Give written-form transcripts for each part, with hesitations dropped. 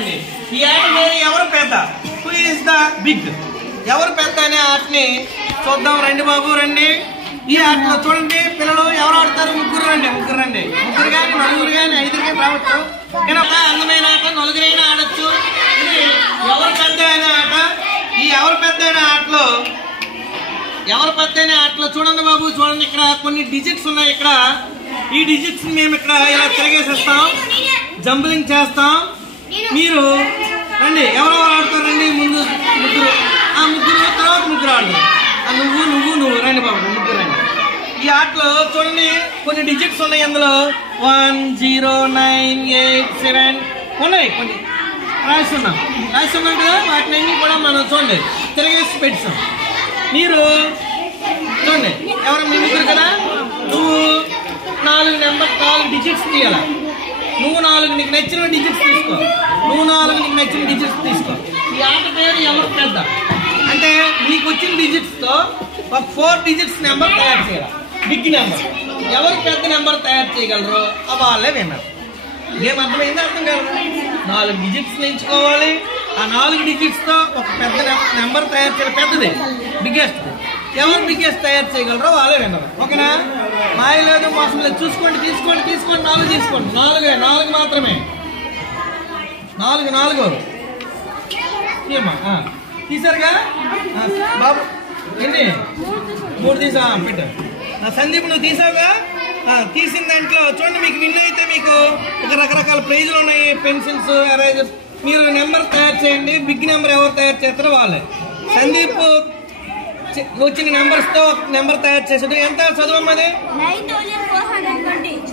రండి. ఈ ఆట మీరు ఎవరు పెద్ద, హూ ఇస్ ద బిగ్, ఎవరు పెద్ద అనే ఆటని చూద్దాం. రండి బాబు రండి. ఈ ఆటలో చూడండి పిల్లలు ఎవరు ఆడతారు, ముగ్గురు రండి. ముగ్గురు కానీ నలుగురు కానీ ఐదుగురు కానీ రావచ్చు. అందమైన ఆట, నలుగురైనా ఆడచ్చు. ఇది ఎవరు పెద్ద అనే ఆట. ఈ ఎవరు పెద్ద అనే ఆటలో చూడండి బాబు, చూడండి ఇక్కడ కొన్ని డిజిట్స్ ఉన్నాయి. ఇక్కడ ఈ డిజిట్స్ మేము ఇక్కడ ఇలా తిరిగేసేస్తాం, జంబ్లింగ్ చేస్తాం. మీరు రండి, ఎవరెవరు ఆడతారండి. ముందు ముగ్గురు, ఆ ముగ్గురు తర్వాత ముగ్గురు ఆడతారు. నువ్వు రండి బాబు, ముగ్గురు రండి. ఈ ఆటలో చూడండి కొన్ని డిజిట్స్ ఉన్నాయి. అందులో 1 0 9 8 7 ఉన్నాయి. కొన్ని రాస్తున్నాం కదా, వాటిని అన్ని కూడా మనం చూడండి తిరిగేసి పెట్టాం. మీరు చూడండి ఎవరు మీ ముగ్గురు కదా. నువ్వు 4 డిజిట్స్ తీయాలా. నువ్వు 4 నీకు నచ్చిన డిజిట్స్ తీసుకో. ఈ ఆట పేరు ఎవరు పెద్ద అంటే నీకు వచ్చిన డిజిట్స్తో ఒక 4 డిజిట్స్ నెంబర్ తయారు చేయాలి. బిగ్ నెంబర్ ఎవరు పెద్ద నెంబర్ తయారు చేయగలరు వాళ్ళే విన్నారు. ఏం అర్థమైంది? అర్థం కాదు. 4 డిజిట్స్ ఎంచుకోవాలి. ఆ 4 డిజిట్స్తో ఒక పెద్ద నెంబర్ తయారు చేయాలి, పెద్దది, బిగ్గెస్ట్. ఎవరు బిగ్గెస్ట్ తయారు చేయగలరో వాళ్ళే విన్నారు. ఓకేనా? మాయ లేదు, మోసం లేదు. చూసుకోండి, తీసుకోండి 4 తీసుకోండి. 4 మాత్రమే. 4 తీసారుగా బాబు. ఎన్ని? 3 తీసా పెట్టారు. సందీప్ నువ్వు తీసావుగా. తీసిన దాంట్లో చూడండి మీకు విన్ అయితే మీకు ఒక రకరకాల ప్రైజులు ఉన్నాయి, పెన్సిల్స్, ఎరేజర్స్. మీరు నెంబర్ తయారు చేయండి. బిగ్ నెంబర్ ఎవరు తయారు చేస్తారో వాళ్ళే. సందీప్ వచ్చిన నెంబర్స్తో నెంబర్ తయారు చేసాడు. ఎంత చదువమ్మది?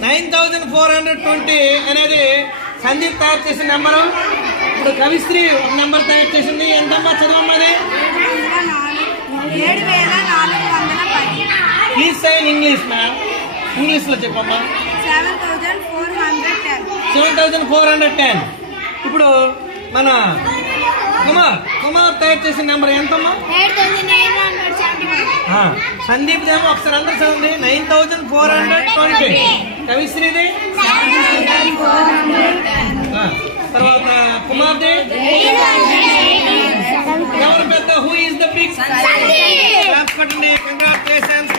9420 అనేది సందీప్ తయారు చేసిన నెంబరు. ఇప్పుడు కవిశ్రీ ఒక నెంబర్ తయారు చేసింది. ఎంతమ్మా చదువమ్మది? 7410. Please say in English ma'am. ఇంగ్లీష్లో చెప్పమ్మా. 7410. ఇప్పుడు మన కుమార్ తయారు చేసిన నెంబర్ ఎంతమ్మా? 8971. సందీప్ దేమో ఒకసారి అందరూ చదవండి. 9420. కవిశ్రీది? 7410. తర్వాత కుమార్ది? ఎవరు పెద్ద? Who is the big? Claps కొట్టండి. కంగ్రాచులేషన్స్.